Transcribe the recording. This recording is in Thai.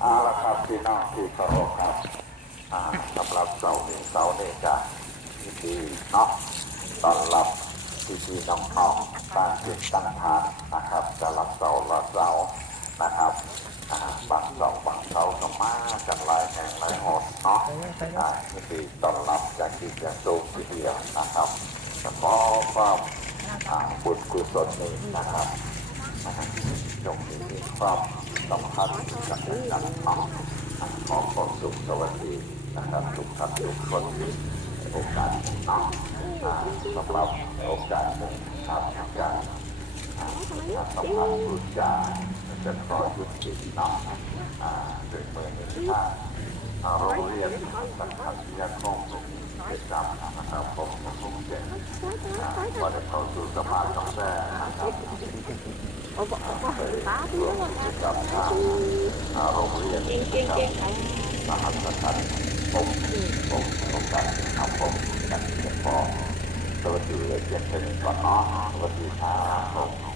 เอาละครับพี่น้องที่เคารพครับอ่าสำหรับเสาร์นี้เสาร์นี้จะยินดีเนาะต้อนรับพี่พี่น้องน้องบ้านจิตตั้งทานนะครับจะรับเสาร์รับเสาร์นะครับอ่าบางเสาร์บางเสาร์ก็มาจากหลายแห่งหลายหนเนาะอ่ายินดีต้อนรับจากที่จะสูงทีเดียวนะครับแต่ขอความอ่าบุญกุศลนี้นะครับจงมีความ สัมพันธ์กับกันน้อขอความสุขสวัสดีนะครับทุกท่านทุกคนโอกาสน้องสำหรับโอกาสนึ่งครับการสัมพันธ์พูดจาจะขอยุติน้องด้วยมือหนึ่งท่าโรงเรียนสังฆวิทยาคมเจ็ดจำนะครับผมผมเจ็ดว่าจะ เข้าสู่สภาต้องแท้นะครับ Ủa, bỏ, bỏ, phá thứ luôn nha กับทางโรงเรียน Kiên, kiên, kiên, anh มหาสถานผมผมผมกันครับผมกันเฉพาะสวัสดีเลยเจ็ดเป็นก่อนเนาะสวัสดีครับผม